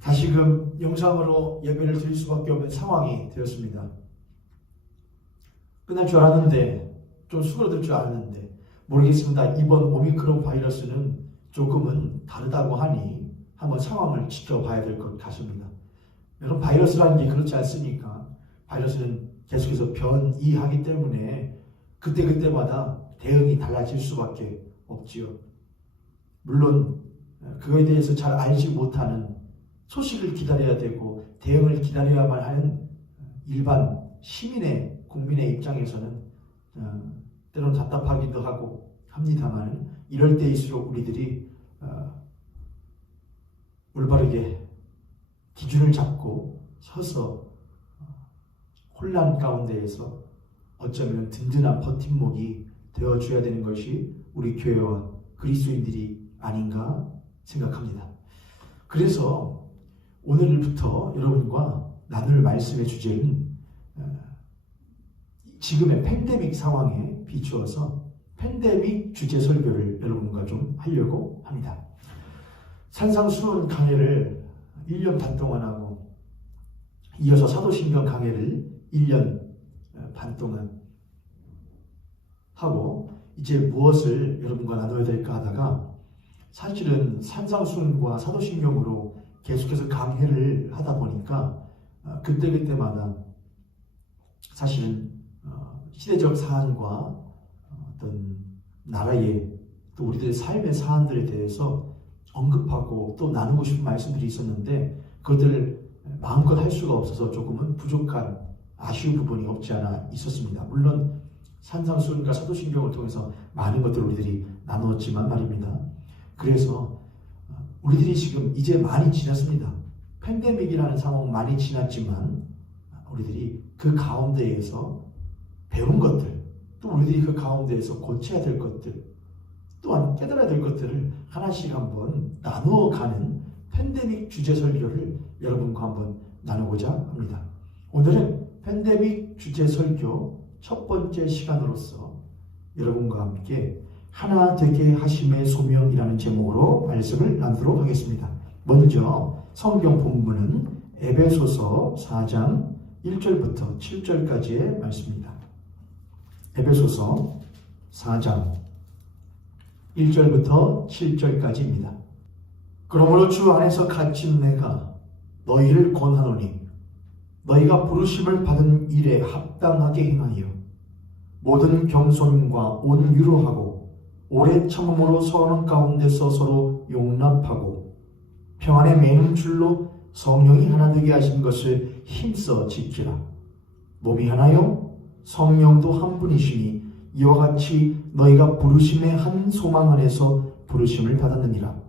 다시금 영상으로 예배를 드릴 수밖에 없는 상황이 되었습니다. 끝날 줄 알았는데, 좀 수그러들 줄 알았는데 모르겠습니다. 이번 오미크론 바이러스는 조금은 다르다고 하니 한번 상황을 지켜봐야 될 것 같습니다. 여러분, 바이러스라는 게 그렇지 않습니까? 바이러스는 계속해서 변이하기 때문에 그때그때마다 대응이 달라질 수밖에 없지요. 물론 그거에 대해서 잘 알지 못하는, 소식을 기다려야 되고 대응을 기다려야만 하는 일반 시민의, 국민의 입장에서는 때론 답답하기도 하고 합니다만, 이럴 때일수록 우리들이 올바르게 기준을 잡고 서서 혼란 가운데에서 어쩌면 든든한 버팀목이 되어줘야 되는 것이 우리 교회와 그리스도인들이 아닌가 생각합니다. 그래서 오늘부터 여러분과 나눌 말씀의 주제는 지금의 팬데믹 상황에 비추어서 팬데믹 주제 설교를 여러분과 좀 하려고 합니다. 산상수훈 강해를 1년 반 동안 하고, 이어서 사도신경 강해를 1년 반 동안 하고, 이제 무엇을 여러분과 나눠야 될까 하다가, 사실은 산상수훈과 사도신경으로 계속해서 강해를 하다 보니까 그때그때마다 사실은 시대적 사안과 어떤 나라의, 또 우리들의 삶의 사안들에 대해서 언급하고 또 나누고 싶은 말씀들이 있었는데, 그것들을 마음껏 할 수가 없어서 조금은 부족한, 아쉬운 부분이 없지 않아 있었습니다. 물론 산상수훈과 사도신경을 통해서 많은 것들을 우리들이 나누었지만 말입니다. 그래서 우리들이 지금 이제 많이 지났습니다. 팬데믹이라는 상황 많이 지났지만 우리들이 그 가운데에서 배운 것들, 또 우리들이 그 가운데에서 고쳐야 될 것들, 또한 깨달아야 될 것들을 하나씩 한번 나누어가는 팬데믹 주제 설교를 여러분과 한번 나누고자 합니다. 오늘은 팬데믹 주제 설교 첫 번째 시간으로서 여러분과 함께 하나 되게 하심의 소명이라는 제목으로 말씀을 나누도록 하겠습니다. 먼저 성경 본문은 에베소서 4장 1절부터 7절까지의 말씀입니다. 에베소서 4장 1절부터 7절까지입니다. 그러므로 주 안에서 갇힌 내가 너희를 권하노니 너희가 부르심을 받은 일에 합당하게 행하여 모든 겸손과 온유로 하고 오래 참음으로 서로 가운데서 서로 용납하고 평안에 매는 줄로 성령이 하나 되게 하신 것을 힘써 지키라. 몸이 하나요 성령도 한 분이시니 이와 같이 너희가 부르심의 한 소망 안에서 부르심을 받았느니라.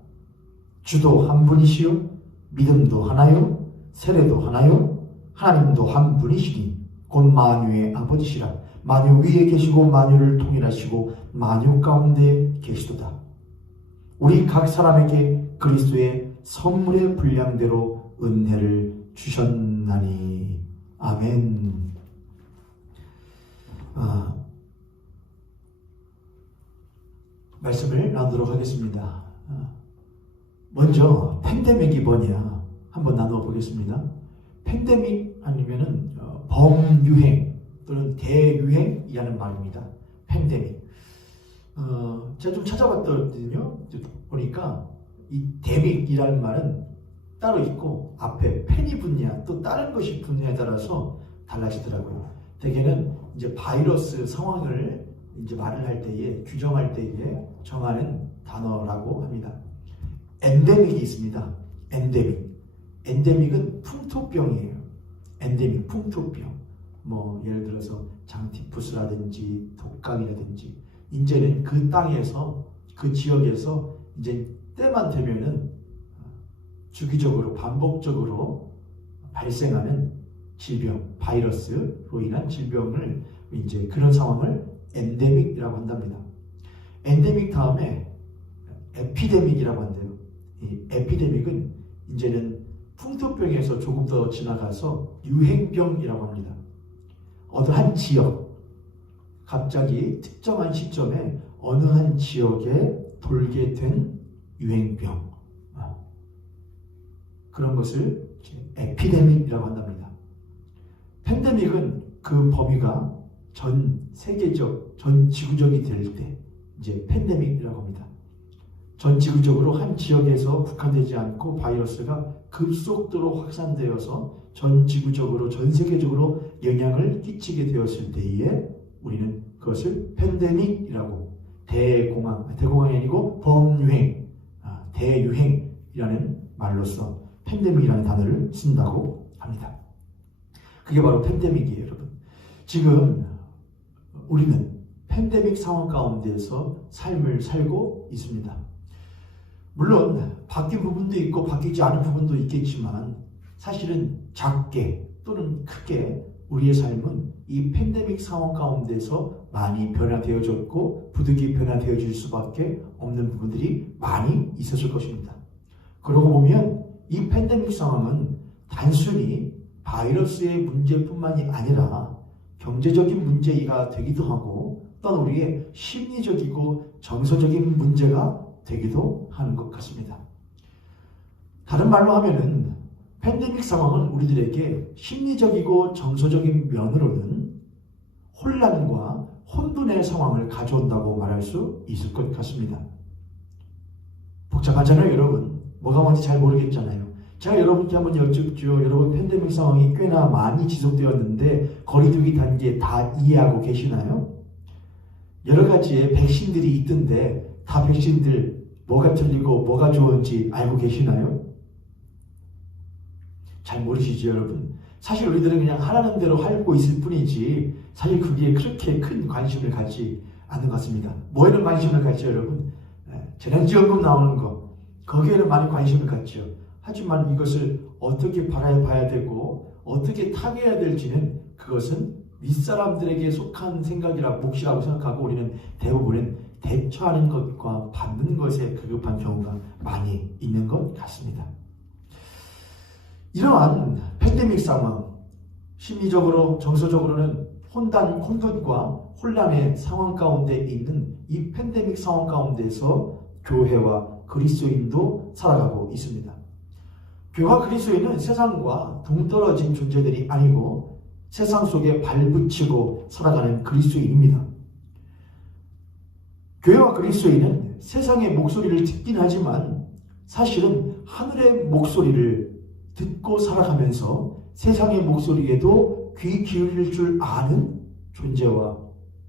주도 한 분이시요 믿음도 하나요 세례도 하나요 하나님도 한 분이시니 곧 만유의 아버지시라. 만유 위에 계시고 만유를 통일하시고 만유 가운데 계시도다. 우리 각 사람에게 그리스도의 선물의 분량대로 은혜를 주셨나니. 아멘. 말씀을 나누도록 하겠습니다. 먼저 팬데믹이 뭐냐 한번 나누어 보겠습니다. 팬데믹 아니면은 범유행 또는 대유행이라는 말입니다. 팬데믹. 제가 좀 찾아봤거든요. 보니까 이 데믹이라는 말은 따로 있고 앞에 팬이 붙냐 또 다른 것이 붙냐에 따라서 달라지더라고요. 대개는 이제 바이러스 상황을 이제 말을 할 때에, 규정할 때에 정하는 단어라고 합니다. 엔데믹이 있습니다. 엔데믹은 풍토병이에요. 엔데믹, 풍토병. 뭐 예를 들어서 장티푸스라든지 독감이라든지, 이제는 그 땅에서, 그 지역에서 이제 때만 되면은 주기적으로 반복적으로 발생하는 질병, 바이러스로 인한 질병을, 이제 그런 상황을 엔데믹이라고 한답니다. 엔데믹 다음에 에피데믹이라고 한대요. 이 에피데믹은 이제는 풍토병에서 조금 더 지나가서 유행병이라고 합니다. 어느 한 지역, 갑자기 특정한 시점에 어느 한 지역에 돌게 된 유행병. 그런 것을 에피데믹이라고 한답니다. 팬데믹은 그 범위가 전 세계적, 전 지구적이 될 때 이제 팬데믹이라고 합니다. 전 지구적으로 한 지역에서 국한되지 않고 바이러스가 급속도로 확산되어서 전 지구적으로, 전 세계적으로 영향을 끼치게 되었을 때에 우리는 그것을 팬데믹이라고, 대공황이 아니고 범유행, 대유행이라는 말로서 팬데믹이라는 단어를 쓴다고 합니다. 그게 바로 팬데믹이에요, 여러분. 지금 우리는 팬데믹 상황 가운데에서 삶을 살고 있습니다. 물론 바뀐 부분도 있고 바뀌지 않은 부분도 있겠지만 사실은 작게 또는 크게 우리의 삶은 이 팬데믹 상황 가운데서 많이 변화되어졌고 부득이 변화되어질 수밖에 없는 부분들이 많이 있었을 것입니다. 그러고 보면 이 팬데믹 상황은 단순히 바이러스의 문제뿐만이 아니라 경제적인 문제가 되기도 하고 또한 우리의 심리적이고 정서적인 문제가 되기도 하는 것 같습니다. 다른 말로 하면은 팬데믹 상황은 우리들에게 심리적이고 정서적인 면으로는 혼란과 혼돈의 상황을 가져온다고 말할 수 있을 것 같습니다. 복잡하잖아요, 여러분. 뭐가 뭔지 잘 모르겠잖아요. 제가 여러분께 한번 여쭙죠. 여러분, 팬데믹 상황이 꽤나 많이 지속되었는데 거리두기 단계 다 이해하고 계시나요? 여러 가지의 백신들이 있던데 다 백신들 뭐가 틀리고 뭐가 좋은지 알고 계시나요? 잘 모르시죠, 여러분? 사실 우리들은 그냥 하라는 대로 하고 있을 뿐이지 사실 그게 그렇게 큰 관심을 갖지 않는 것 같습니다. 뭐에는 관심을 갖죠, 여러분? 재난지원금 나오는 거, 거기에는 많이 관심을 갖죠. 하지만 이것을 어떻게 바라봐야 되고 어떻게 타개해야 될지는 그것은 윗사람들에게 속한 몫이라고 생각하고 우리는 대부분은 대처하는 것과 받는 것에 급급한 경우가 많이 있는 것 같습니다. 이러한 팬데믹 상황, 심리적으로 정서적으로는 혼돈과 혼란의 상황 가운데 있는 이 팬데믹 상황 가운데서 교회와 그리스도인도 살아가고 있습니다. 교회와 그리스도인은 세상과 동떨어진 존재들이 아니고 세상 속에 발붙이고 살아가는 그리스도인입니다. 교회와 그리스도인은 세상의 목소리를 듣긴 하지만 사실은 하늘의 목소리를 듣고 살아가면서 세상의 목소리에도 귀 기울일 줄 아는 존재와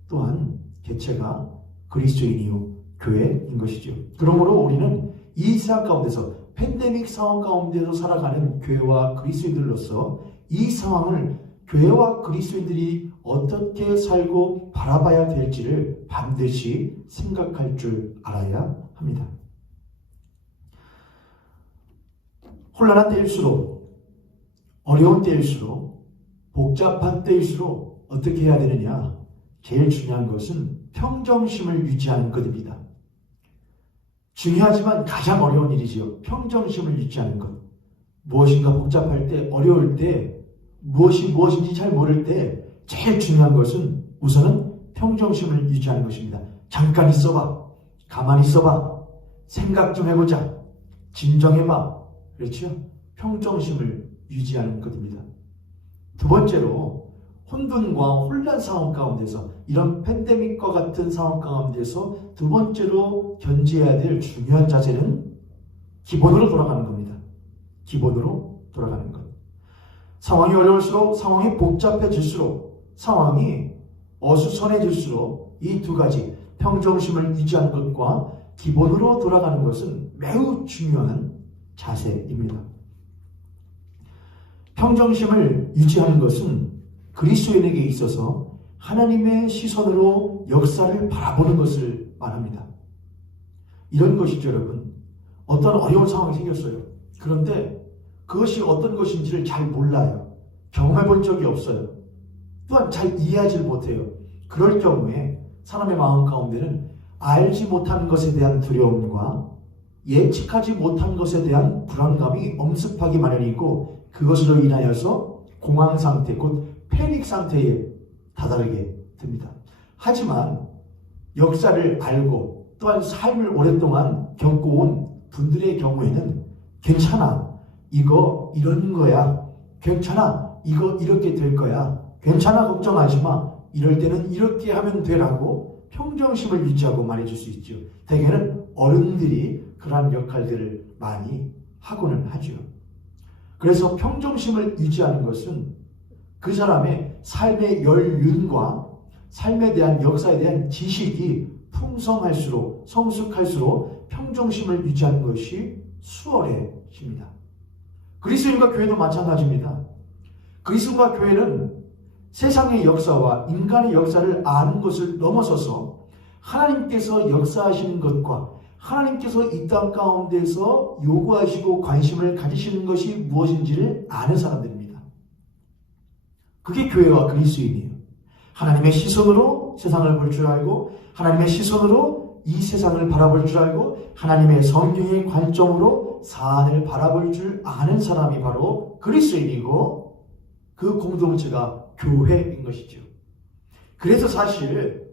또한 개체가 그리스도인이요 교회인 것이죠. 그러므로 우리는 이 세상 가운데서 팬데믹 상황 가운데서 살아가는 교회와 그리스도인들로서 이 상황을 교회와 그리스도인들이 어떻게 살고 바라봐야 될지를 반드시 생각할 줄 알아야 합니다. 혼란한 때일수록, 어려운 때일수록, 복잡한 때일수록 어떻게 해야 되느냐? 제일 중요한 것은 평정심을 유지하는 것입니다. 중요하지만 가장 어려운 일이지요. 평정심을 유지하는 것. 무엇인가 복잡할 때, 어려울 때, 무엇인지 잘 모를 때 제일 중요한 것은 우선은 평정심을 유지하는 것입니다. 잠깐 있어봐. 가만히 있어봐. 생각 좀 해보자. 진정해봐. 그렇죠? 평정심을 유지하는 것입니다. 두 번째로 혼돈과 혼란 상황 가운데서 이런 팬데믹과 같은 상황 가운데서 두 번째로 견지해야 될 중요한 자세는 기본으로 돌아가는 겁니다. 기본으로 돌아가는 것. 상황이 어려울수록, 상황이 복잡해질수록, 상황이 어수선해질수록 이 두 가지 평정심을 유지하는 것과 기본으로 돌아가는 것은 매우 중요한 자세입니다. 평정심을 유지하는 것은 그리스도인에게 있어서 하나님의 시선으로 역사를 바라보는 것을 말합니다. 이런 것이죠, 여러분. 어떤 어려운 상황이 생겼어요. 그런데 그것이 어떤 것인지를 잘 몰라요. 경험해 본 적이 없어요. 또한 잘 이해하지 못해요. 그럴 경우에 사람의 마음 가운데는 알지 못한 것에 대한 두려움과 예측하지 못한 것에 대한 불안감이 엄습하기 마련이고 그것으로 인하여서 공황 상태, 곧 패닉 상태에 다다르게 됩니다. 하지만 역사를 알고 또한 삶을 오랫동안 겪어온 분들의 경우에는 괜찮아. 이거 이런 거야. 괜찮아. 이거 이렇게 될 거야. 괜찮아. 걱정하지 마. 이럴 때는 이렇게 하면 되라고 평정심을 유지하고 말해줄 수 있죠. 대개는 어른들이 그러한 역할들을 많이 하고는 하죠. 그래서 평정심을 유지하는 것은 그 사람의 삶의 연륜과 삶에 대한 역사에 대한 지식이 풍성할수록 성숙할수록 평정심을 유지하는 것이 수월해집니다. 그리스도인과 교회도 마찬가지입니다. 그리스도인과 교회는 세상의 역사와 인간의 역사를 아는 것을 넘어서서 하나님께서 역사하시는 것과 하나님께서 이 땅 가운데서 요구하시고 관심을 가지시는 것이 무엇인지를 아는 사람들입니다. 그게 교회와 그리스도인이에요. 하나님의 시선으로 세상을 볼 줄 알고 하나님의 시선으로 이 세상을 바라볼 줄 알고 하나님의 성경의 관점으로 사안을 바라볼 줄 아는 사람이 바로 그리스도인이고 그 공동체가 교회인 것이죠. 그래서 사실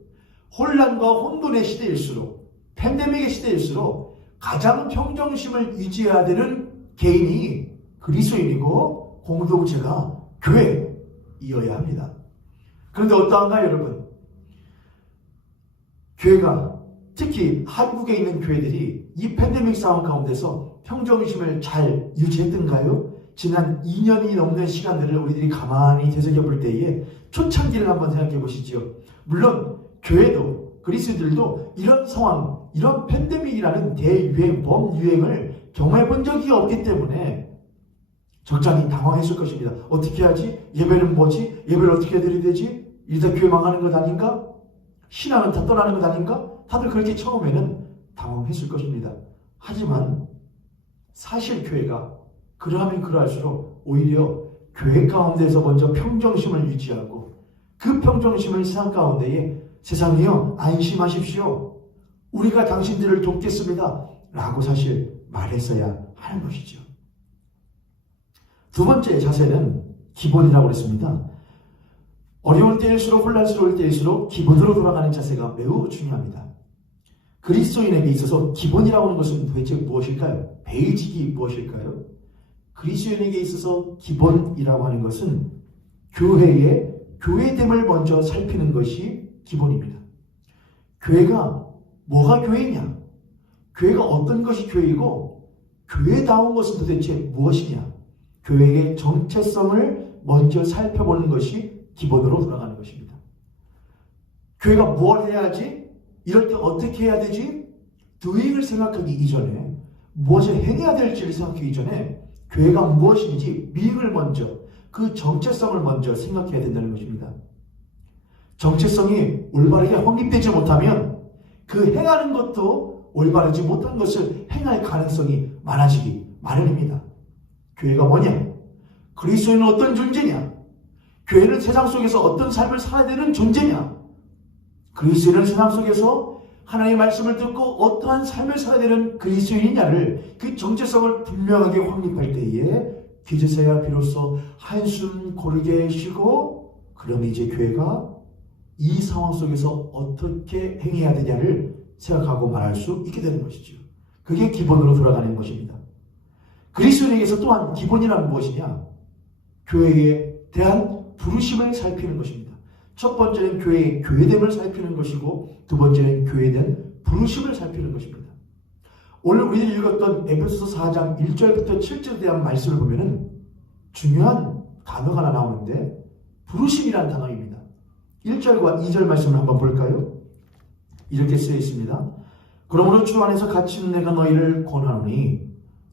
혼란과 혼돈의 시대일수록 팬데믹의 시대일수록 가장 평정심을 유지해야 되는 개인이 그리스도인이고 공동체가 교회이어야 합니다. 그런데 어떠한가요, 여러분? 교회가 특히 한국에 있는 교회들이 이 팬데믹 상황 가운데서 평정심을 잘 유지했던가요? 지난 2년이 넘는 시간들을 우리들이 가만히 되새겨볼 때에 초창기를 한번 생각해 보시죠. 물론 교회도 그리스도인들도 이런 상황, 이런 팬데믹이라는 대유행, 범유행을 경험해 본 적이 없기 때문에 적잖이 당황했을 것입니다. 어떻게 하지? 예배는 뭐지? 예배를 어떻게 드려야 되지? 이러다 교회 망하는 것 아닌가? 신앙은 다 떠나는 것 아닌가? 다들 그렇게 처음에는 당황했을 것입니다. 하지만 사실 교회가 그러하면 그러할수록 오히려 교회 가운데서 먼저 평정심을 유지하고 그 평정심을 세상 가운데에 세상이요 안심하십시오. 우리가 당신들을 돕겠습니다. 라고 사실 말했어야 하는 것이죠. 두 번째 자세는 기본이라고 그랬습니다. 어려울 때일수록 혼란스러울 때일수록 기본으로 돌아가는 자세가 매우 중요합니다. 그리스도인에게 있어서 기본이라고 하는 것은 도대체 무엇일까요? 베이직이 무엇일까요? 그리스도인에게 있어서 기본이라고 하는 것은 교회의 교회됨을 먼저 살피는 것이 기본입니다. 교회가 뭐가 교회냐? 교회가 어떤 것이 교회이고 교회다운 것은 도대체 무엇이냐? 교회의 정체성을 먼저 살펴보는 것이 기본으로 돌아가는 것입니다. 교회가 뭘 해야 하지? 이럴 때 어떻게 해야 되지? doing을 생각하기 이전에 무엇을 행해야 될지를 생각하기 이전에 교회가 무엇인지 being을 먼저 그 정체성을 먼저 생각해야 된다는 것입니다. 정체성이 올바르게 확립되지 못하면 그 행하는 것도 올바르지 못한 것을 행할 가능성이 많아지기 마련입니다. 교회가 뭐냐? 그리스도인은 어떤 존재냐? 교회는 세상 속에서 어떤 삶을 살아야 되는 존재냐? 그리스도인은 세상 속에서 하나님의 말씀을 듣고 어떠한 삶을 살아야 되는 그리스도인이냐를 그 정체성을 분명하게 확립할 때에 그제서야 비로소 한숨 고르게 쉬고 그러면 이제 교회가 이 상황 속에서 어떻게 행해야 되냐를 생각하고 말할 수 있게 되는 것이죠. 그게 기본으로 돌아가는 것입니다. 그리스도인에게서 또한 기본이란 무엇이냐? 교회에 대한 부르심을 살피는 것입니다. 첫 번째는 교회의 교회됨을 살피는 것이고 두 번째는 교회에 대한 부르심을 살피는 것입니다. 오늘 우리들이 읽었던 에베소서 4장 1절부터 7절에 대한 말씀을 보면은 중요한 단어가 하나 나오는데 부르심이라는 단어입니다. 1절과 2절 말씀을 한번 볼까요? 이렇게 쓰여 있습니다. 그러므로 주 안에서 갇힌 내가 너희를 권하노니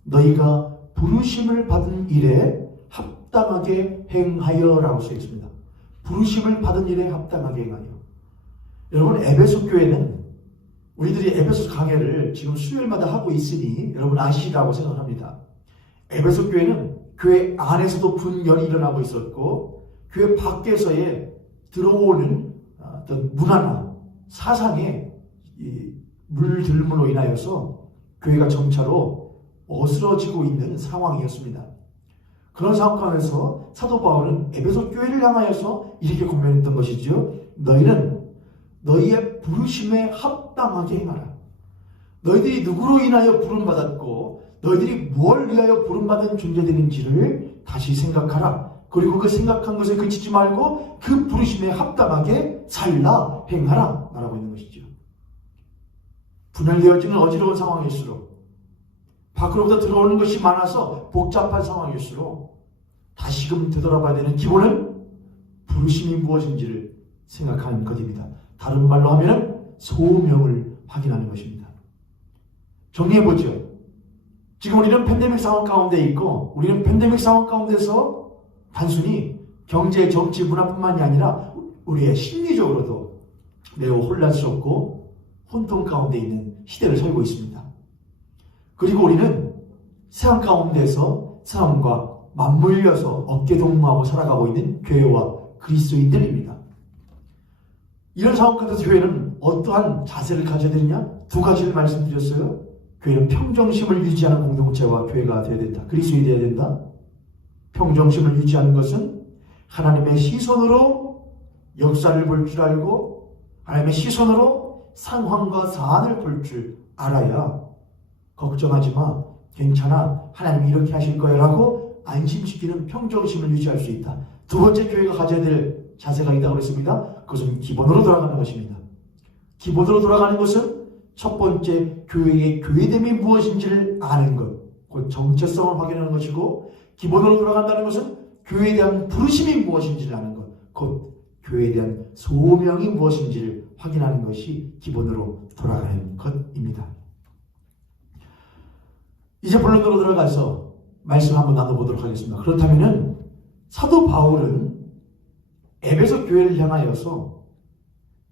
너희가 부르심을 받은 일에 합당하게 행하여 라고 쓰여 있습니다. 부르심을 받은 일에 합당하게 행하여. 여러분 에베소 교회는 우리들이 에베소 강해를 지금 수요일마다 하고 있으니 여러분 아시리라고 생각합니다. 에베소 교회는 교회 안에서도 분열이 일어나고 있었고 교회 밖에서의 들어오는 어떤 문화나 사상의 물들므로 인하여서 교회가 점차로 어스러지고 있는 상황이었습니다. 그런 상황 가운데서 사도 바울은 에베소 교회를 향하여서 이렇게 권면했던 것이죠. 너희는 너희의 부르심에 합당하게 행하라. 너희들이 누구로 인하여 부름받았고 너희들이 뭘 위하여 부름받은 존재들인지를 다시 생각하라. 그리고 그 생각한 것에 그치지 말고 그 부르심에 합당하게 살라, 행하라 말하고 있는 것이죠. 분열되어지는 어지러운 상황일수록, 밖으로부터 들어오는 것이 많아서 복잡한 상황일수록 다시금 되돌아봐야 되는 기본은 부르심이 무엇인지를 생각하는 것입니다. 다른 말로 하면 소명을 확인하는 것입니다. 정리해보죠. 지금 우리는 팬데믹 상황 가운데 있고, 우리는 팬데믹 상황 가운데서 단순히 경제, 정치, 문화뿐만이 아니라 우리의 심리적으로도 매우 혼란스럽고 혼돈 가운데 있는 시대를 살고 있습니다. 그리고 우리는 세상 가운데서 세상과 맞물려서 어깨동무하고 살아가고 있는 교회와 그리스도인들입니다. 이런 상황 가운데서 교회는 어떠한 자세를 가져야 되느냐? 두 가지를 말씀드렸어요. 교회는 평정심을 유지하는 공동체와 교회가 되어야 된다. 그리스도인이 되어야 된다. 평정심을 유지하는 것은 하나님의 시선으로 역사를 볼 줄 알고 하나님의 시선으로 상황과 사안을 볼 줄 알아야 걱정하지 마, 괜찮아, 하나님이 이렇게 하실 거야 라고 안심시키는 평정심을 유지할 수 있다. 두 번째 교회가 가져야 될 자세가 있다고 그랬습니다. 그것은 기본으로 돌아가는 것입니다. 기본으로 돌아가는 것은 첫 번째 교회의 교회됨이 무엇인지를 아는 것, 곧 정체성을 확인하는 것이고, 기본으로 돌아간다는 것은 교회에 대한 부르심이 무엇인지를 아는 것, 곧 교회에 대한 소명이 무엇인지를 확인하는 것이 기본으로 돌아가는 것입니다. 이제 본론으로 들어가서 말씀 한번 나눠보도록 하겠습니다. 그렇다면 사도 바울은 에베소 교회를 향하여서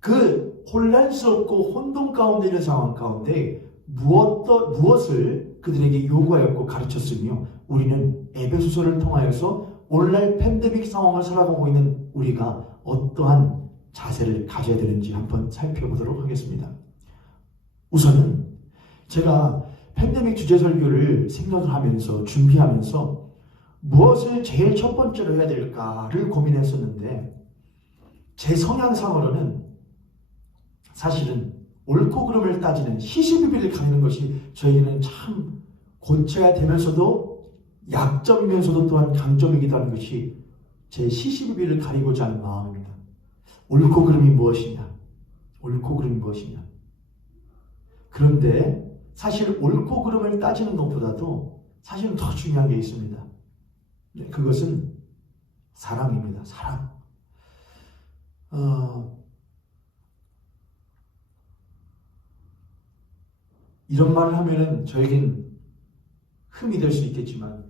그 혼란스럽고 혼돈 가운데 있는 상황 가운데 무엇을 그들에게 요구하였고 가르쳤으며, 우리는 에베소서를 통하여서 오늘날 팬데믹 상황을 살아가고 있는 우리가 어떠한 자세를 가져야 되는지 한번 살펴보도록 하겠습니다. 우선은 제가 팬데믹 주제 설교를 생각을 하면서 준비하면서 무엇을 제일 첫 번째로 해야 될까를 고민했었는데, 제 성향상으로는 사실은 옳고 그름을 따지는 시시비비를 가리는 것이 저에게는 참 고쳐야 되면서도 약점이면서도 또한 강점이기도 하는 것이 제 시시비비를 가리고자 하는 마음입니다. 옳고 그름이 무엇이냐? 옳고 그름이 무엇이냐? 그런데 사실 옳고 그름을 따지는 것보다도 사실은 더 중요한 게 있습니다. 네, 그것은 사랑입니다. 사랑. 이런 말을 하면은 저에겐 흠이 될 수 있겠지만,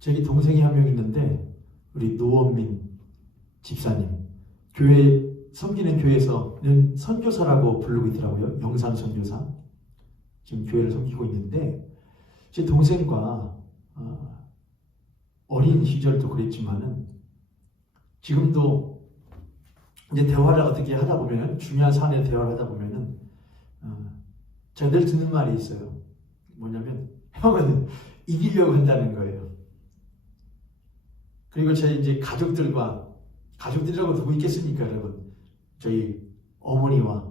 저기 동생이 한 명 있는데, 우리 노원민 집사님, 교회 섬기는 교회에서는 선교사라고 부르고 있더라고요. 영상 선교사. 지금 교회를 섬기고 있는데, 제 동생과 어린 시절도 그랬지만은 지금도 이제 대화를 어떻게 하다 보면은, 중요한 사안에 대화를 하다 보면은 제가 늘 듣는 말이 있어요. 뭐냐면, 형은 이기려고 한다는 거예요. 그리고 제 이제 가족들이라고 누구 있겠습니까, 여러분? 저희 어머니와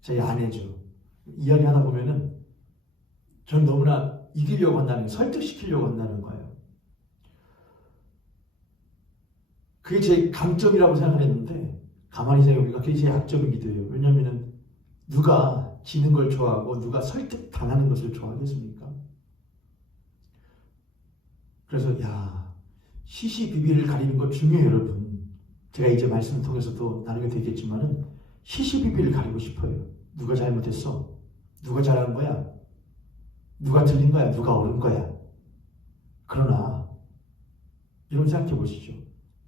저희 아내죠. 이야기 하다 보면은 저는 너무나 이기려고 한다는, 설득시키려고 한다는 거예요. 그게 제 강점이라고 생각했는데, 가만히 생각해보니까 그게 제 약점이기도 해요. 왜냐면은 누가 지는 걸 좋아하고 누가 설득당하는 것을 좋아하겠습니까? 그래서 시시비비를 가리는 거 중요해요, 여러분. 제가 이제 말씀을 통해서도 나누게 되겠지만은 시시비비를 가리고 싶어요. 누가 잘못했어? 누가 잘한 거야? 누가 틀린 거야? 누가 옳은 거야? 그러나 여러분 생각해 보시죠.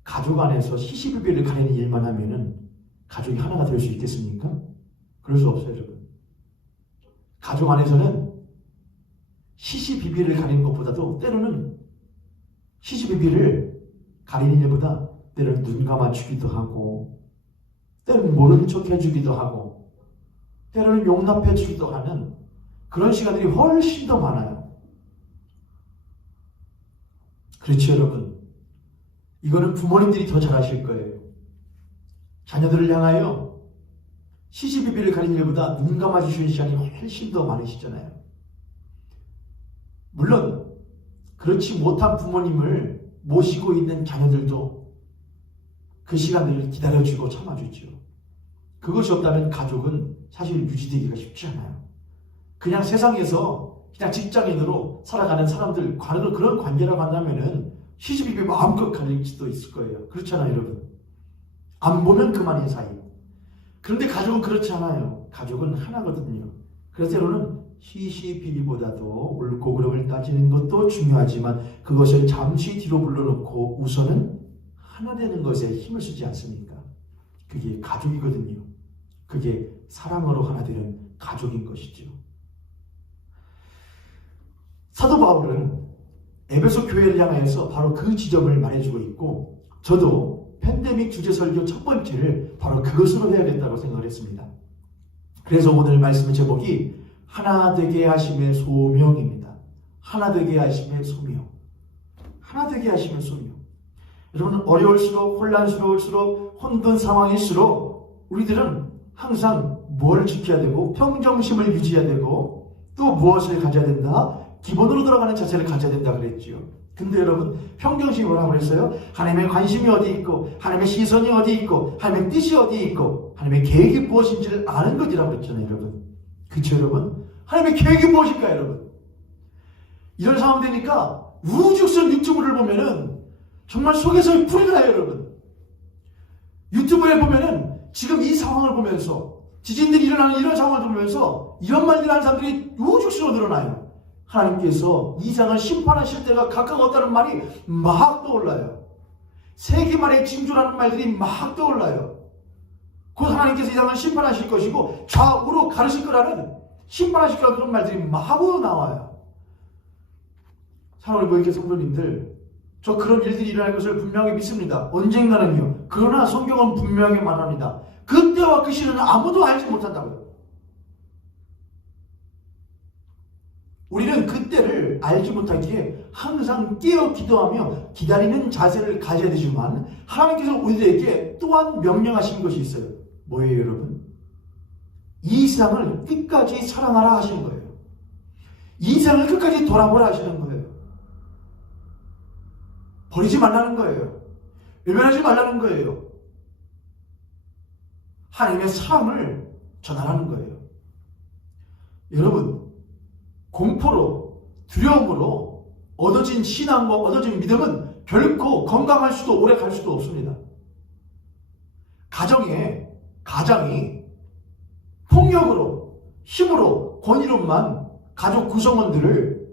가족 안에서 시시비비를 가리는 일만 하면은 가족이 하나가 될 수 있겠습니까? 그럴 수 없어요, 여러분. 가족 안에서는 시시비비를 가리는 것보다도 때로는 시시비비를 가리는 일보다 때로는 눈 감아주기도 하고, 때로는 모르는 척 해주기도 하고, 때로는 용납해주기도 하는 그런 시간들이 훨씬 더 많아요. 그렇죠, 여러분? 이거는 부모님들이 더 잘하실 거예요. 자녀들을 향하여 시시비비를 가리는 일보다 눈 감아주시는 시간이 훨씬 더 많으시잖아요. 물론 그렇지 못한 부모님을 모시고 있는 자녀들도 그 시간들을 기다려주고 참아주죠. 그것이 없다면 가족은 사실 유지되기가 쉽지 않아요. 그냥 세상에서 그냥 직장인으로 살아가는 사람들, 그런 관계라고 한다면은 시집이 마음껏 가질 수도 있을 거예요. 그렇잖아요, 여러분. 안 보면 그만인 사이. 그런데 가족은 그렇지 않아요. 가족은 하나거든요. 그래서 때로는 시시비비보다도 옳고 그름을 따지는 것도 중요하지만 그것을 잠시 뒤로 불러놓고 우선은 하나 되는 것에 힘을 쓰지 않습니까? 그게 가족이거든요. 그게 사랑으로 하나 되는 가족인 것이죠. 사도 바울은 에베소 교회를 향해서 바로 그 지점을 말해주고 있고, 저도 팬데믹 주제 설교 첫 번째를 바로 그것으로 해야겠다고 생각을 했습니다. 그래서 오늘 말씀의 제목이 하나 되게 하심의 소명입니다. 하나 되게 하심의 소명. 하나 되게 하심의 소명. 여러분, 어려울수록, 혼란스러울수록, 혼돈 상황일수록 우리들은 항상 뭘 지켜야 되고 평정심을 유지해야 되고 또 무엇을 가져야 된다? 기본으로 들어가는 자세를 가져야 된다 그랬죠. 근데 여러분, 평정심이 뭐라고 그랬어요? 하나님의 관심이 어디 있고 하나님의 시선이 어디 있고 하나님의 뜻이 어디 있고 하나님의 계획이 무엇인지를 아는 것이라고 그랬잖아요, 여러분. 그렇죠, 여러분? 하나님의 계획이 무엇일까, 여러분? 이런 상황 되니까 우후죽순 유튜브를 보면은 정말 속에서 불이 나요, 여러분. 유튜브에 보면은 지금 이 상황을 보면서 지진들이 일어나는 이런 상황을 보면서 이런 말들 하는 사람들이 우후죽순으로 늘어나요. 하나님께서 이 세상을 심판하실 때가 가까웠다는 말이 막 떠올라요. 세기말의 징조라는 말들이 막 떠올라요. 곧 하나님께서 이 세상을 심판하실 것이고 좌우로 가르실 거라는, 심판하실 거라는 그런 말들이 마구 나와요. 사랑하는 모임교회 성도님들, 저 그런 일들이 일어날 것을 분명히 믿습니다. 언젠가는요. 그러나 성경은 분명히 말합니다. 그때와 그 시는 아무도 알지 못한다고요. 우리는 그때를 알지 못하기에 항상 깨어 기도하며 기다리는 자세를 가져야 되지만 하나님께서 우리에게 또한 명령하신 것이 있어요. 뭐예요, 여러분? 이 세상을 끝까지 사랑하라 하시는 거예요. 이 세상을 끝까지 돌아보라 하시는 거예요. 버리지 말라는 거예요. 외면하지 말라는 거예요. 하나님의 사랑을 전하라는 거예요. 여러분, 공포로, 두려움으로 얻어진 신앙과 얻어진 믿음은 결코 건강할 수도 오래 갈 수도 없습니다. 가장이 폭력으로, 힘으로, 권위로만 가족 구성원들을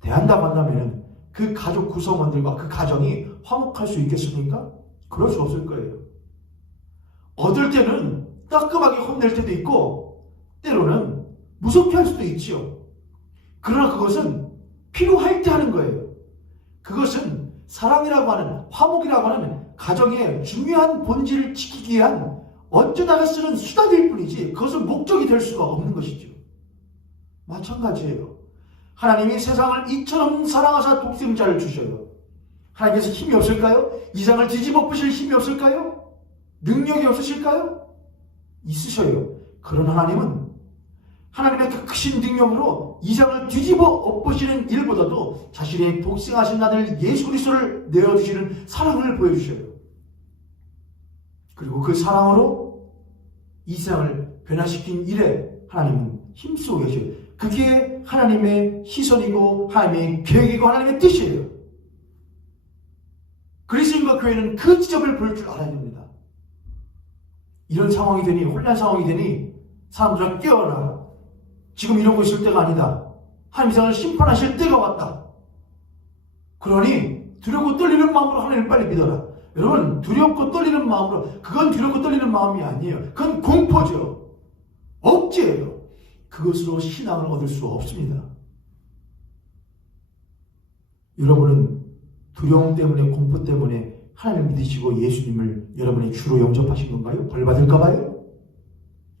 대한다고 한다면 그 가족 구성원들과 그 가정이 화목할 수 있겠습니까? 그럴 수 없을 거예요. 얻을 때는 따끔하게 혼낼 때도 있고 때로는 무섭게 할 수도 있지요. 그러나 그것은 필요할 때 하는 거예요. 그것은 사랑이라고 하는, 화목이라고 하는 가정의 중요한 본질을 지키기 위한 어쩌다가 쓰는 수단일 뿐이지 그것은 목적이 될 수가 없는 것이죠. 마찬가지예요. 하나님이 세상을 이처럼 사랑하사 독생자를 주셔요. 하나님께서 힘이 없을까요? 이 세상을 뒤집어 엎으실 힘이 없을까요? 능력이 없으실까요? 있으셔요. 그런 하나님은 하나님의 그 크신 능력으로 이 세상을 뒤집어 엎으시는 일보다도 자신의 독생하신 아들 예수 그리스도를 내어주시는 사랑을 보여주셔요. 그리고 그 사랑으로 이 세상을 변화시킨 일에 하나님은 힘쓰고 계셔요. 그게 하나님의 시선이고 하나님의 계획이고 하나님의 뜻이에요. 그리스도인과 교회는 그 지점을 볼 줄 알아야 됩니다. 이런 상황이 되니, 혼란 상황이 되니 사람들은 깨어라. 지금 이러고 있을 때가 아니다. 하나님 세상을 심판하실 때가 왔다. 그러니 두렵고 떨리는 마음으로 하나님을 빨리 믿어라. 여러분, 두렵고 떨리는 마음으로, 그건 두렵고 떨리는 마음이 아니에요. 그건 공포죠. 억제예요. 그것으로 신앙을 얻을 수 없습니다. 여러분은 두려움 때문에, 공포 때문에 하나님을 믿으시고 예수님을 여러분의 주로 영접하신 건가요? 벌 받을까봐요?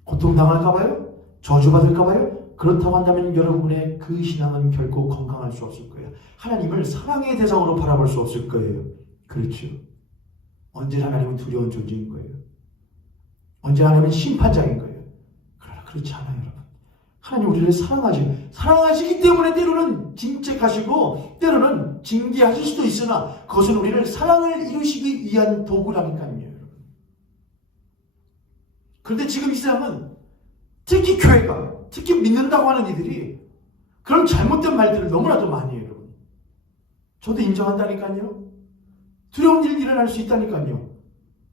고통당할까봐요? 저주받을까봐요? 그렇다고 한다면 여러분의 그 신앙은 결코 건강할 수 없을 거예요. 하나님을 사랑의 대상으로 바라볼 수 없을 거예요. 그렇죠. 언제나 하나님은 두려운 존재인 거예요. 언제나 하나님은 심판장인 거예요. 그러나 그렇지 않아요, 여러분. 하나님 우리를 사랑하시기 때문에 때로는 징책하시고 때로는 징계하실 수도 있으나 그것은 우리를 사랑을 이루시기 위한 도구라니까요, 여러분. 그런데 지금 이 세상은 특히 교회가, 특히 믿는다고 하는 이들이 그런 잘못된 말들을 너무나도 많이 해요, 여러분. 저도 인정한다니까요. 두려운 일이 일어날 수 있다니까요.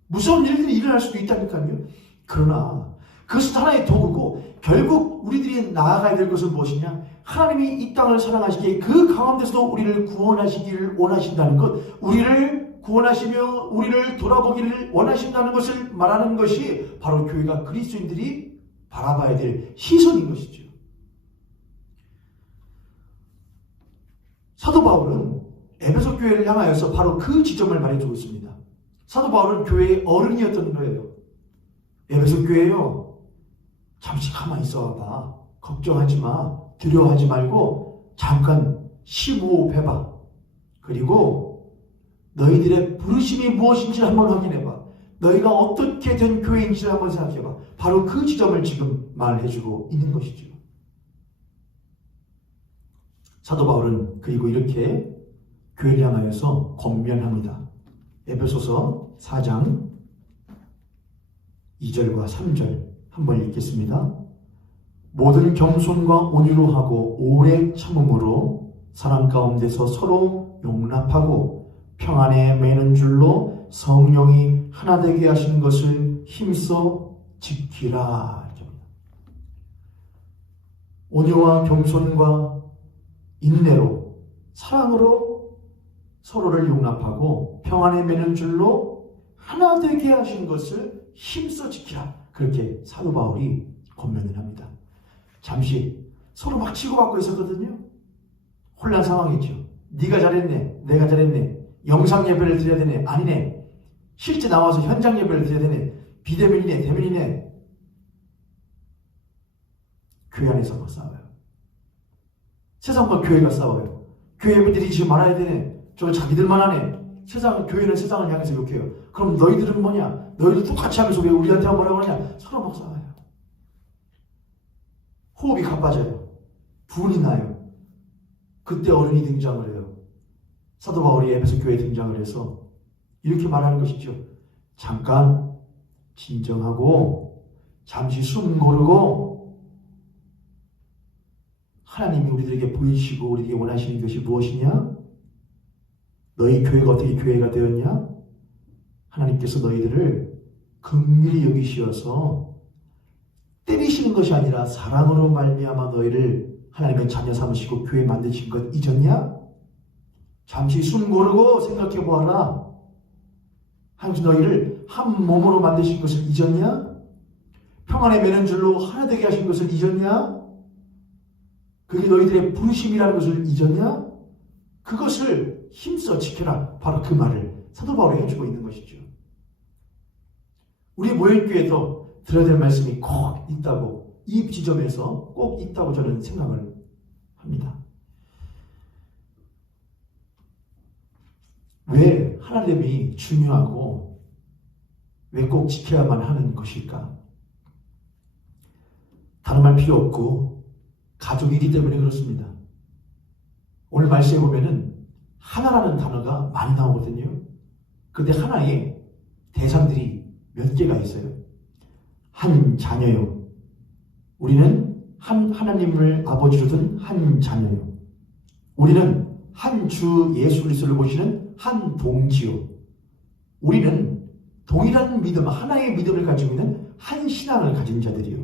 무서운 일들이 일어날 수도 있다니까요. 그러나 그것은 하나의 도구고 결국 우리들이 나아가야 될 것은 무엇이냐? 하나님이 이 땅을 사랑하시기에 그 가운데서도 우리를 구원하시기를 원하신다는 것, 우리를 구원하시며 우리를 돌아보기를 원하신다는 것을 말하는 것이 바로 교회가 그리스도인들이 바라봐야 될 시선인 것이죠. 사도 바울은 에베소 교회를 향하여서 바로 그 지점을 말해주고 있습니다. 사도 바울은 교회의 어른이었던 거예요. 에베소 교회요, 잠시 가만히 있어봐. 걱정하지 마. 두려워하지 말고 잠깐 심호흡해봐. 그리고 너희들의 부르심이 무엇인지 한번 확인해봐. 너희가 어떻게 된 교회인지를 한번 생각해봐. 바로 그 지점을 지금 말해주고 있는 것이죠. 사도 바울은 그리고 이렇게 교회를 향하여서 권면합니다. 에베소서 4장 2절과 3절 한번 읽겠습니다. 모든 겸손과 온유로 하고 오래 참음으로 사람 가운데서 서로 용납하고 평안에 매는 줄로 성령이 하나 되게 하신 것을 힘써 지키라. 온유와 겸손과 인내로 사랑으로 서로를 용납하고 평안에 매는 줄로 하나 되게 하신 것을 힘써 지키라. 그렇게 사도 바울이 권면을 합니다. 잠시 서로 막 치고받고 있었거든요. 혼란 상황이죠. 네가 잘했네, 내가 잘했네, 영상 예배를 드려야 되네, 아니네, 실제 나와서 현장 예배를 드려야 되네, 비대면이네, 대면이네. 교회 안에서 막 싸워요. 세상과 교회가 싸워요. 교회분들이 지금 말아야 되네, 저거 자기들만 하네, 교회는 세상을 향해서 욕해요. 그럼 너희들은 뭐냐? 너희도 똑같이 하면서 왜 우리한테 뭐라고 하냐? 서로 막 싸워요. 호흡이 가빠져요. 분이 나요. 그때 어른이 등장을 해요. 사도 바울이 에베소 교회에 등장을 해서 이렇게 말하는 것이죠. 잠깐 진정하고 잠시 숨 고르고 하나님이 우리들에게 보이시고 우리에게 원하시는 것이 무엇이냐? 너희 교회가 어떻게 교회가 되었냐? 하나님께서 너희들을 긍휼히 여기시어서 때리시는 것이 아니라 사랑으로 말미암아 너희를 하나님의 자녀 삼으시고 교회 만드신 것 잊었냐? 잠시 숨 고르고 생각해 보아라. 하나님 너희를 한 몸으로 만드신 것을 잊었냐? 평안에 매는 줄로 하나 되게 하신 것을 잊었냐? 그게 너희들의 부르심이라는 것을 잊었냐? 그것을 힘써 지켜라. 바로 그 말을 사도 바울이 해주고 있는 것이죠. 우리 모일교회도 들어야 될 말씀이 꼭 있다고, 이 지점에서 꼭 있다고 저는 생각을 합니다. 왜 하나님이 중요하고 왜 꼭 지켜야만 하는 것일까? 다른 말 필요 없고 가족이기 때문에 그렇습니다. 오늘 말씀에 보면은 하나라는 단어가 많이 나오거든요. 근데 하나에 대상들이 몇 개가 있어요. 한 자녀요. 우리는 한 하나님을 아버지로 둔 한 자녀요. 우리는 한 주 예수 그리스도를 모시는 한 동지요. 우리는 동일한 믿음, 하나의 믿음을 가지고 있는 한 신앙을 가진 자들이요.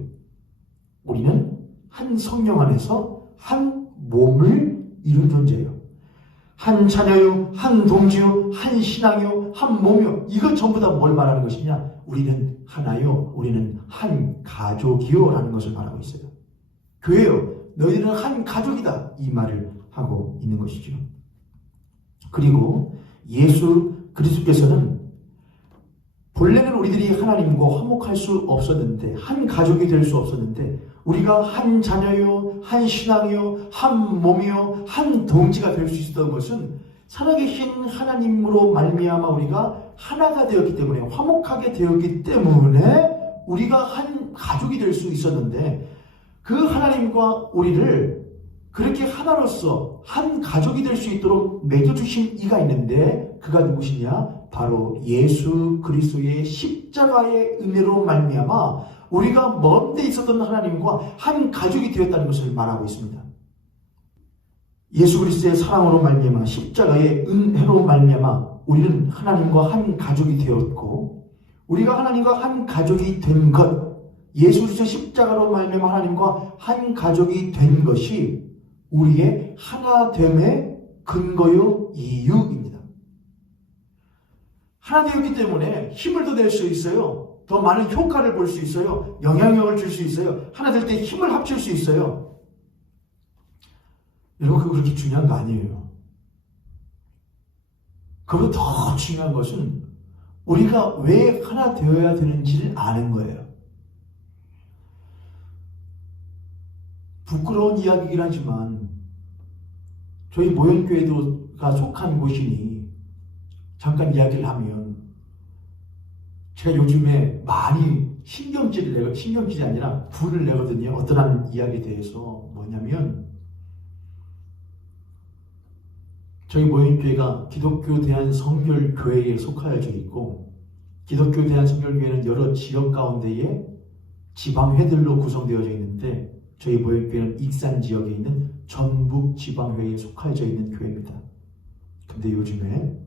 우리는 한 성령 안에서 한 몸을 이룬 존재예요. 한 자녀요, 한 동지요, 한 신앙이요, 한 몸이요. 이것 전부 다 뭘 말하는 것이냐? 우리는 하나요, 우리는 한 가족이요 라는 것을 말하고 있어요. 교회요, 너희들은 한 가족이다, 이 말을 하고 있는 것이죠. 그리고 예수 그리스도께서는 본래는 우리들이 하나님과 화목할 수 없었는데, 한 가족이 될 수 없었는데, 우리가 한 자녀요, 한 신앙이요, 한 몸이요, 한 동지가 될 수 있었던 것은 살아계신 하나님으로 말미암아 우리가 하나가 되었기 때문에, 화목하게 되었기 때문에 우리가 한 가족이 될 수 있었는데, 그 하나님과 우리를 그렇게 하나로서 한 가족이 될 수 있도록 맺어주신 이가 있는데 그가 누구시냐? 바로 예수 그리스도의 십자가의 은혜로 말미암아 우리가 먼 데 있었던 하나님과 한 가족이 되었다는 것을 말하고 있습니다. 예수 그리스도의 사랑으로 말미암아 십자가의 은혜로 말미암아 우리는 하나님과 한 가족이 되었고 우리가 하나님과 한 가족이 된 것, 예수 그리스도의 십자가로 말미암아 하나님과 한 가족이 된 것이 우리의 하나됨의 근거요 이유입니다. 하나 되었기 때문에 힘을 더 낼 수 있어요. 더 많은 효과를 볼 수 있어요. 영향력을 줄 수 있어요. 하나 될 때 힘을 합칠 수 있어요. 여러분, 그거 그렇게 중요한 거 아니에요. 그보다 더 중요한 것은 우리가 왜 하나 되어야 되는지를 아는 거예요. 부끄러운 이야기이긴 하지만 저희 모형교회가 속한 곳이니 잠깐 이야기를 하면 제가 요즘에 많이 신경질이 아니라 분을 내거든요. 어떠한 이야기에 대해서 뭐냐면 저희 모형교회가 기독교 대한성결교회에 속하여져 있고 기독교 대한성결교회는 여러 지역 가운데에 지방회들로 구성되어져 있는데 저희 모형교회는 익산 지역에 있는 전북 지방회에 속하여져 있는 교회입니다. 근데 요즘에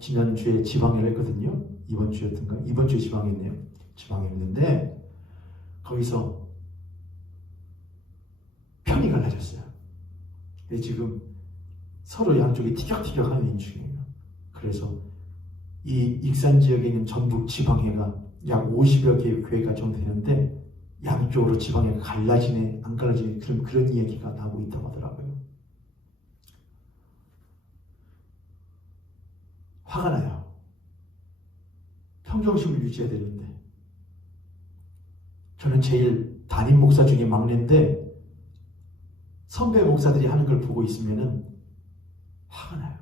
지난주에 지방회를 했거든요. 이번 주에 지방회했네요. 지방회했는데 거기서 편이 갈라졌어요. 근데 지금 서로 양쪽이 티격태격하는 인중이에요. 그래서 이 익산 지역에 있는 전북 지방회가 약 50여 개의 교회가 정되는데 양쪽으로 지방회가 갈라지네 안 갈라지네 그런 이야기가 나오고 있다고 하더라고요. 화가 나요. 평정심을 유지해야 되는데 저는 제일 담임 목사 중에 막내인데 선배 목사들이 하는 걸 보고 있으면은 화가 나요.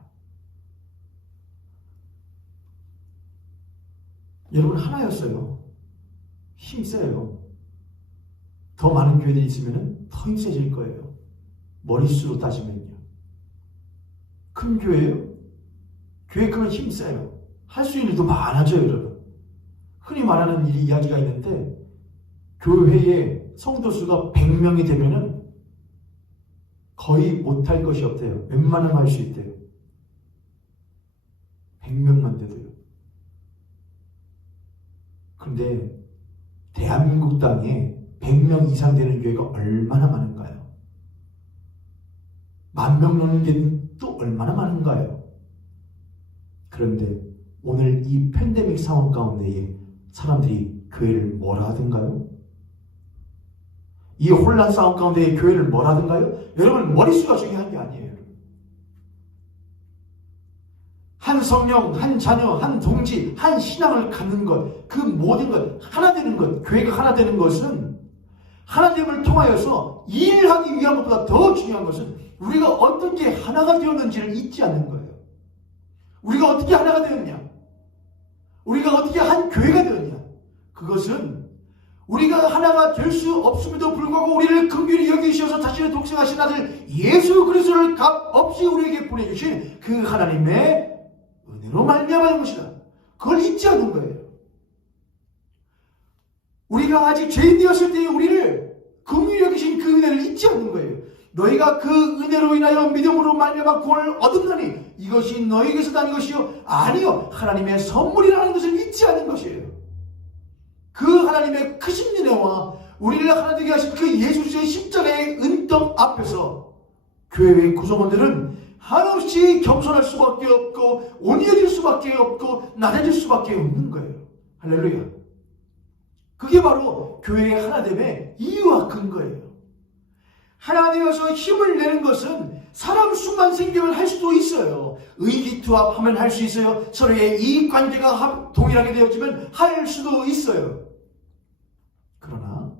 여러분 하나였어요. 힘 세요. 더 많은 교회들이 있으면 더 힘세질 거예요. 머릿수로 따지면요. 큰 교회예요. 교회 크면 힘 세요. 할 수 있는 일도 많아져요, 여러분. 흔히 말하는 이야기가 있는데 교회에 성도 수가 100명이 되면은 거의 못할 것이 없대요. 웬만하면 할 수 있대요. 100명만 돼도요. 근데 대한민국 땅에 100명 이상 되는 교회가 얼마나 많은가요? 10,000명 넘는 게 또 얼마나 많은가요? 그런데 오늘 이 팬데믹 상황 가운데에 사람들이 교회를 뭐라 하던가요? 이 혼란 상황 가운데 교회를 뭐라 하던가요? 여러분 머릿수가 중요한 게 아니에요. 한 성령, 한 자녀, 한 동지, 한 신앙을 갖는 것, 그 모든 것, 하나 되는 것, 교회가 하나 되는 것은 하나됨을 통하여서 일하기 위한 것보다 더 중요한 것은 우리가 어떻게 하나가 되었는지를 잊지 않는 거예요. 우리가 어떻게 하나가 되었냐? 우리가 어떻게 한 교회가 되었냐? 그것은 우리가 하나가 될 수 없음에도 불구하고 우리를 긍휼히 여기셔서 자신의 독생하신 아들 예수 그리스도를 값 없이 우리에게 보내주신 그 하나님의 은혜로 말미암은 것이다. 그걸 잊지 않는 거예요. 우리가 아직 죄인 되었을 때에 우리를 긍휼히 여기신 그 은혜를 잊지 않는 거예요. 너희가 그 은혜로 인하여 믿음으로 말미암아 구원을 얻었나니 이것이 너희에게서 난 것이요 아니요 하나님의 선물이라는 것을 잊지 않는 것이에요. 그 하나님의 크신 은혜와 우리를 하나 되게 하신 그 예수 그리스도의 십자가의 은떡 앞에서 교회의 구성원들은 한없이 겸손할 수밖에 없고 온유해질 수밖에 없고 나대질 수밖에 없는 거예요. 할렐루야. 그게 바로 교회의 하나됨의 이유와 근거예요. 하나 되어서 힘을 내는 것은 사람 수만 생기면 할 수도 있어요. 의기투합하면 할 수 있어요. 서로의 이익관계가 동일하게 되어지면 할 수도 있어요. 그러나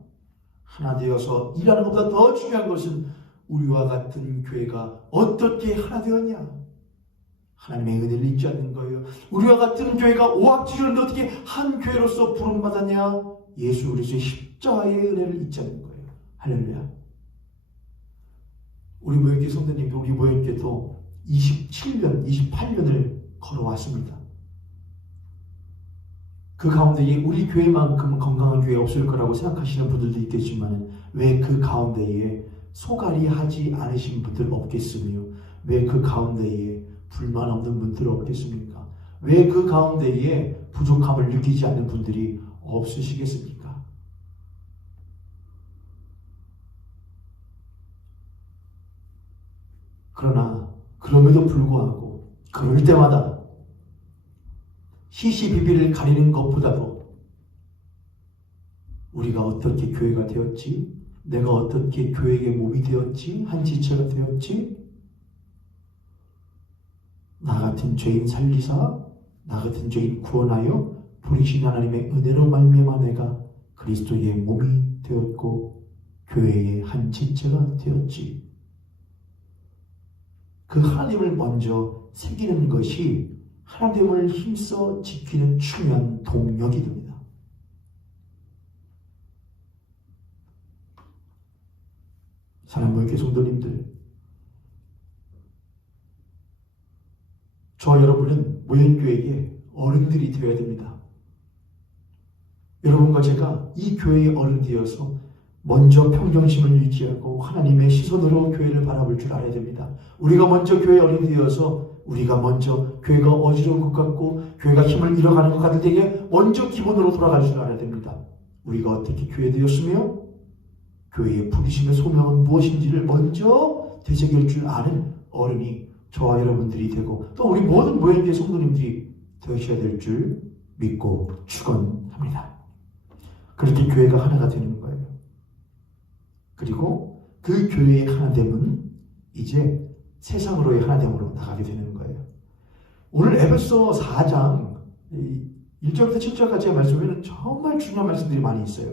하나 되어서 일하는 것보다 더 중요한 것은 우리와 같은 교회가 어떻게 하나 되었냐? 하나님의 은혜를 잊지 않는 거예요. 우리와 같은 교회가 오합지졸인데 어떻게 한 교회로서 부름받았냐? 예수 그리스도의 십자가의 은혜를 잊지 않는 거예요. 할렐루야. 우리 모형교회 성도님도 우리 모형교회도 27년, 28년을 걸어왔습니다. 그 가운데에 우리 교회만큼 건강한 교회 없을 거라고 생각하시는 분들도 있겠지만 왜 그 가운데에 소갈이 하지 않으신 분들 없겠으며 왜 그 가운데에 불만 없는 분들 없겠습니까? 왜 그 가운데에 부족함을 느끼지 않는 분들이 없으시겠습니까? 그러나 그럼에도 불구하고 그럴 때마다 시시비비를 가리는 것보다도 우리가 어떻게 교회가 되었지? 내가 어떻게 교회의 몸이 되었지? 한 지체가 되었지? 나 같은 죄인 살리사, 나 같은 죄인 구원하여 부르신 하나님의 은혜로 말미암아 내가 그리스도의 몸이 되었고 교회의 한 지체가 되었지. 그 하나님을 먼저 새기는 것이 하나님을 힘써 지키는 중요한 동력이 됩니다. 사랑하는 모형교회 성도님들, 저와 여러분은 모형교회의 어른들이 되어야 됩니다. 여러분과 제가 이 교회의 어른이 되어서 먼저 평정심을 유지하고 하나님의 시선으로 교회를 바라볼 줄 알아야 됩니다. 우리가 먼저 교회의 어른이 되어서 우리가 먼저 교회가 어지러운 것 같고 교회가 힘을 잃어가는 것 같을 때에 먼저 기본으로 돌아갈 줄 알아야 됩니다. 우리가 어떻게 교회 되었으며 교회의 부르심의 소명은 무엇인지를 먼저 되새길 줄 아는 어른이 저와 여러분들이 되고 또 우리 모든 모형교회 성도님들이 되셔야 될 줄 믿고 축원합니다. 그렇게 교회가 하나가 되는 거예요. 그리고 그 교회의 하나됨은 이제 세상으로의 하나됨으로 나가게 되는 거예요. 오늘 에베소 4장 1절부터 7절까지의 말씀에는 정말 중요한 말씀들이 많이 있어요.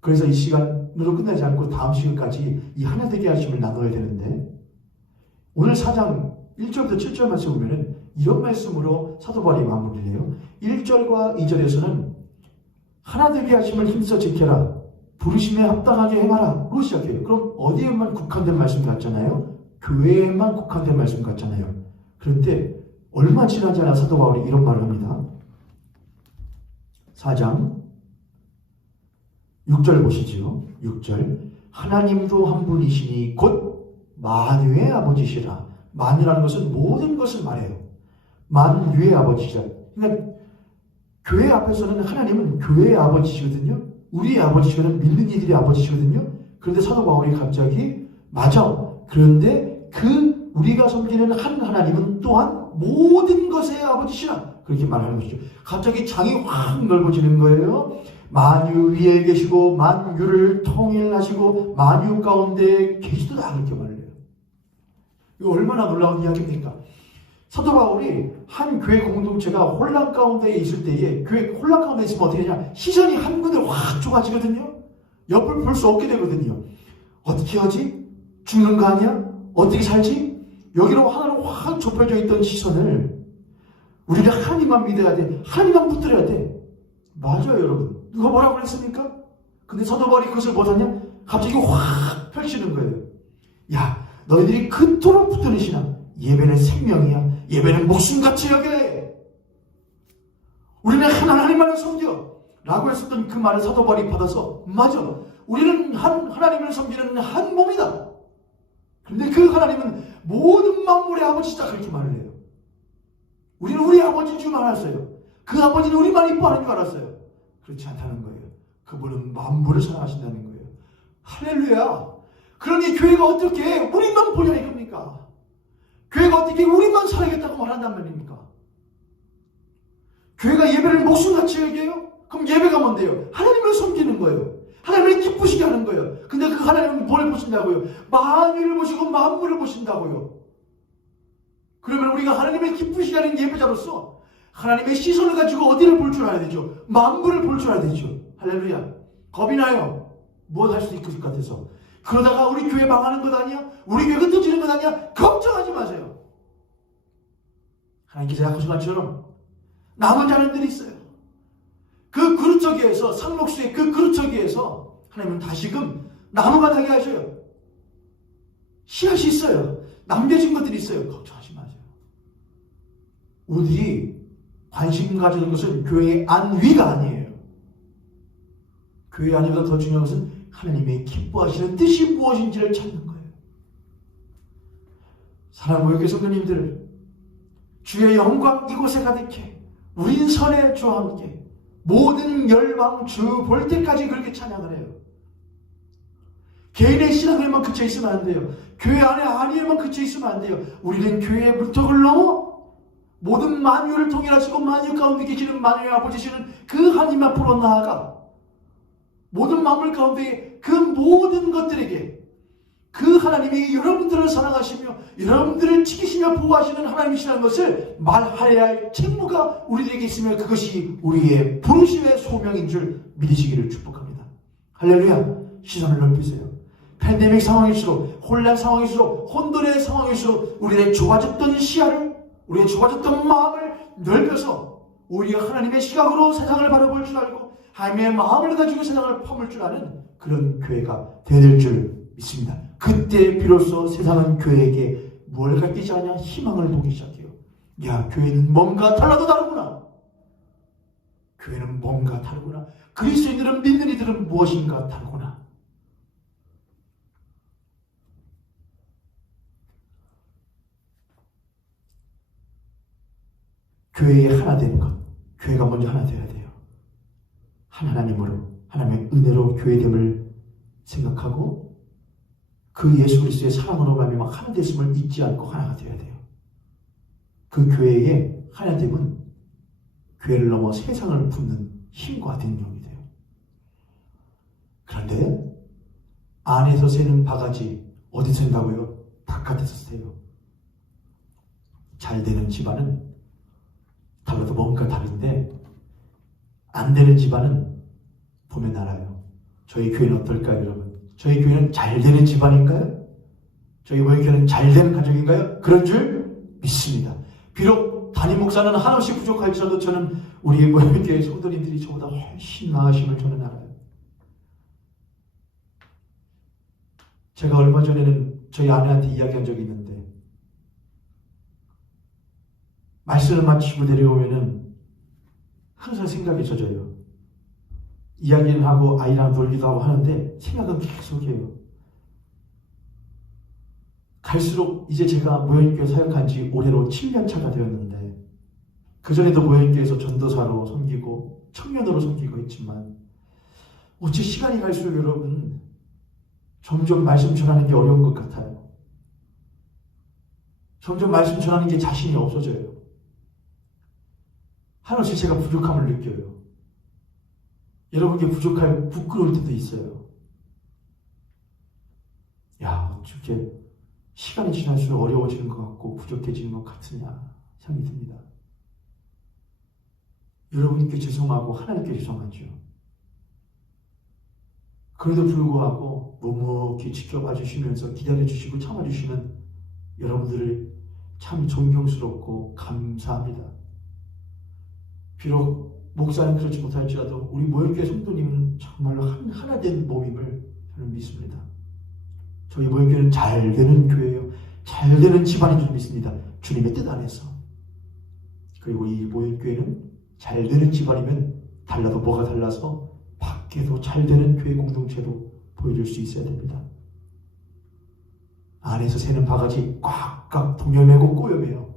그래서 이 시간으로 끝나지 않고 다음 시간까지 이 하나 되게 하심을 나눠야 되는데 오늘 4장 1절부터 7절 말씀 보면은 이런 말씀으로 사도 바울이 마무리를 해요. 1절과 2절에서는 하나 되게 하심을 힘써 지켜라. 부르심에 합당하게 행하라로 시작해요. 그럼 어디에만 국한된 말씀 같잖아요? 교회에만 국한된 말씀 같잖아요. 그런데 얼마 지나지 않아 사도 바울이 이런 말을 합니다. 4장 6절 보시죠. 6절 하나님도 한 분이시니 곧 만유의 아버지시라. 만유라는 것은 모든 것을 말해요. 만유의 아버지시라. 그러니까 교회 앞에서는 하나님은 교회의 아버지시거든요. 우리의 아버지시거든요. 믿는 이들의 아버지시거든요. 그런데 사도 바울이 갑자기 맞아. 그런데 그 우리가 섬기는 한 하나님은 또한 모든 것의 아버지시라. 그렇게 말하는 것이죠. 갑자기 장이 확 넓어지는 거예요. 만유 위에 계시고 만유를 통일하시고 만유 가운데 계시도다. 그렇게 말을 해요. 이거 얼마나 놀라운 이야기입니까? 사도 바울이 한 교회 공동체가 혼란 가운데 있을 때에 교회 혼란 가운데 있으면 어떻게 되냐? 시선이 한 군데 확 좁아지거든요. 옆을 볼 수 없게 되거든요. 어떻게 하지? 죽는 거 아니야? 어떻게 살지? 여기로 하나로 확 좁혀져 있던 시선을 우리가 하나님만 믿어야 돼. 하나님만 붙들어야 돼. 맞아요, 여러분. 누가 뭐라고 그랬습니까? 근데 사도 바울이 그것을 못하냐? 갑자기 확 펼치는 거예요. 야, 너희들이 그토록 붙드는 신앙. 예배는 생명이야. 예배는 목숨같이 여겨. 우리는 하나님만을 섬겨. 라고 했었던 그 말을 사도 바울이 받아서 맞아. 우리는 하나님을 섬기는 한 몸이다. 그런데 그 하나님은 모든 만물의 아버지다. 그렇게 말을 해요. 우리는 우리 아버지인 줄 알았어요. 그 아버지는 우리만 이뻐하는 줄 알았어요. 그렇지 않다는 거예요. 그분은 만물을 사랑하신다는 거예요. 할렐루야. 그러니 교회가 어떻게 우리만 보냐 이겁니까? 교회가 어떻게 우리만 살아야겠다고 말한단 말입니까? 교회가 예배를 목숨같이 여겨요? 그럼 예배가 뭔데요? 하나님을 섬기는 거예요. 하나님을 기쁘시게 하는 거예요. 근데 그 하나님은 뭘 보신다고요? 만유를 보시고 만물을 보신다고요. 그러면 우리가 하나님을 기쁘시게 하는 예배자로서 하나님의 시선을 가지고 어디를 볼 줄 알아야 되죠? 만물을 볼 줄 알아야 되죠. 할렐루야. 겁이 나요. 뭘 할 수 있을 것 같아서. 그러다가 우리 교회 망하는 것 아니야? 우리 교회가 흩어지는 것 아니야? 걱정하지 마세요. 하나님께서 약속한 것처럼 남은 자녀들이 있어요. 그 그루터기에서 상록수의 그 그루터기에서 하나님은 다시금 나무가 나게 하셔요. 씨앗이 있어요. 남겨진 것들이 있어요. 걱정하지 마세요. 우리들이 관심 가지는 것은 교회의 안위가 아니에요. 교회 안위보다 더 중요한 것은 하나님의 기뻐하시는 뜻이 무엇인지를 찾는 거예요. 사랑하는 모욕의 성도님들, 주의 영광 이곳에 가득해 우린 선의 주와 함께 모든 열방 주 볼 때까지 그렇게 찬양을 해요. 개인의 신앙에만 그쳐 있으면 안 돼요. 교회 안에 안위에만 그쳐 있으면 안 돼요. 우리는 교회의 문턱을 넘어 모든 만유를 통일하시고 만유 가운데 계시는 만유의 아버지시는 그 하나님 앞으로 나아가 모든 만물 가운데 그 모든 것들에게 그 하나님이 여러분들을 사랑하시며 여러분들을 지키시며 보호하시는 하나님이시라는 것을 말하여야 할 책무가 우리들에게 있으며 그것이 우리의 부르심의 소명인 줄 믿으시기를 축복합니다. 할렐루야. 시선을 넓히세요. 팬데믹 상황일수록 혼란 상황일수록 혼돈의 상황일수록 우리의 좁아졌던 시야를 우리의 좁아졌던 마음을 넓혀서 오히려 하나님의 시각으로 세상을 바라볼 줄 알고 하나님의 마음을 가지고 세상을 품을 줄 아는 그런 교회가 되어야 줄 믿습니다. 그때 비로소 세상은 교회에게 뭘 갖기 시작하냐? 희망을 보기 시작해요. 야, 교회는 뭔가 달라도 다르구나. 교회는 뭔가 다르구나. 그리스도인들은 믿는 이들은 무엇인가 다르구나. 교회의 하나 되는 것. 교회가 먼저 하나 되어야 돼요. 하나님으로, 하나님의 은혜로 교회됨을 생각하고 그 예수 그리스도의 사랑으로 말미암아 하나 됐음을 잊지 않고 하나가 되어야 돼요. 그 교회의 하나됨은 교회를 넘어 세상을 품는 힘과 능력이 돼요. 그런데 안에서 새는 바가지 어디서 샌다고요? 바깥에서 새요. 잘 되는 집안은 달라도 뭔가 다른데 안 되는 집안은 보면 알아요. 저희 교회는 어떨까요, 여러분? 저희 교회는 잘 되는 집안인가요? 저희 교회는 잘 되는 가정인가요? 그런 줄 믿습니다. 비록 담임 목사는 한없이 부족할지라도 저는 우리 모형교회 성도님들이 저보다 훨씬 나으심을 저는 알아요. 제가 얼마 전에는 저희 아내한테 이야기한 적이 있는데 말씀을 마치고 내려오면은 항상 생각이 젖어요. 이야기를 하고 아이랑 놀기도 하고 하는데 생각은 계속해요. 갈수록 이제 제가 모형교회 사역한 지 올해로 7년 차가 되었는데 그전에도 모형교회에서 전도사로 섬기고 청년으로 섬기고 있지만 어째 시간이 갈수록 여러분 점점 말씀 전하는 게 어려운 것 같아요. 점점 말씀 전하는 게 자신이 없어져요. 한없이 제가 부족함을 느껴요. 여러분께 부족할 부끄러울 때도 있어요. 야, 어떻게 시간이 지날수록 어려워지는 것 같고 부족해지는 것 같으냐 생각이 듭니다. 여러분께 죄송하고 하나님께 죄송하죠. 그래도 불구하고 묵묵히 지켜봐 주시면서 기다려 주시고 참아 주시는 여러분들을 참 존경스럽고 감사합니다. 비록 목사는 그렇지 못할지라도 우리 모형교회 성도님은 정말로 하나 된 몸임을 저는 믿습니다. 저희 모형교회는 잘 되는 교회예요. 잘 되는 집안인 줄 믿습니다. 주님의 뜻 안에서. 그리고 이 모형교회는 잘 되는 집안이면 달라도 뭐가 달라서 밖에도 잘 되는 교회 공동체로 보여줄 수 있어야 됩니다. 안에서 새는 바가지 꽉꽉 동여매고 꼬여매요.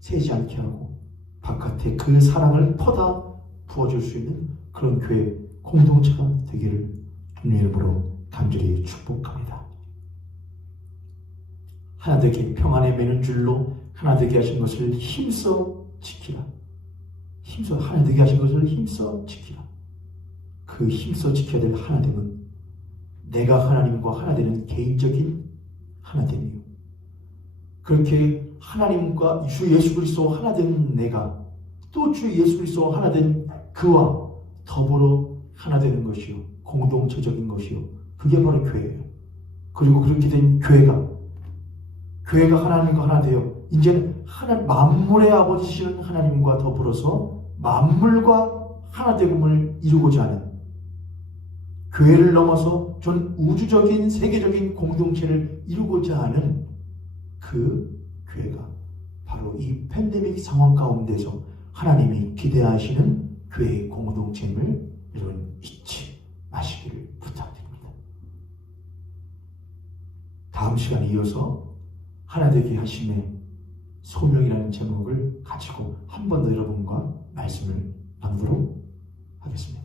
새지 않게 하고 바깥에 그 사랑을 퍼다 부어줄 수 있는 그런 교회 공동체가 되기를 주님의 이름으로 간절히 축복합니다. 하나 되게 평안에 매는 줄로 하나 되게 하신 것을 힘써 지키라. 힘써 하나 되게 하신 것을 힘써 지키라. 그 힘써 지켜야 될 하나됨은 내가 하나님과 하나 되는 개인적인 하나됨이요. 그렇게 하나님과 주 예수 그리스도 하나 된 내가 또 주 예수 그리스도 하나 된 그와 더불어 하나 되는 것이요. 공동체적인 것이요. 그게 바로 교회예요. 그리고 그렇게 된 교회가 하나님과 하나 되어 이제는 만물의 아버지시는 하나님과 더불어서 만물과 하나 되음을 이루고자 하는 교회를 넘어서 전 우주적인 세계적인 공동체를 이루고자 하는 그 교회가 바로 이 팬데믹 상황 가운데서 하나님이 기대하시는 교회의 공동체임을 여러분 잊지 마시기를 부탁드립니다. 다음 시간에 이어서 하나 되게 하심의 소명이라는 제목을 가지고 한 번 더 여러분과 말씀을 나누도록 하겠습니다.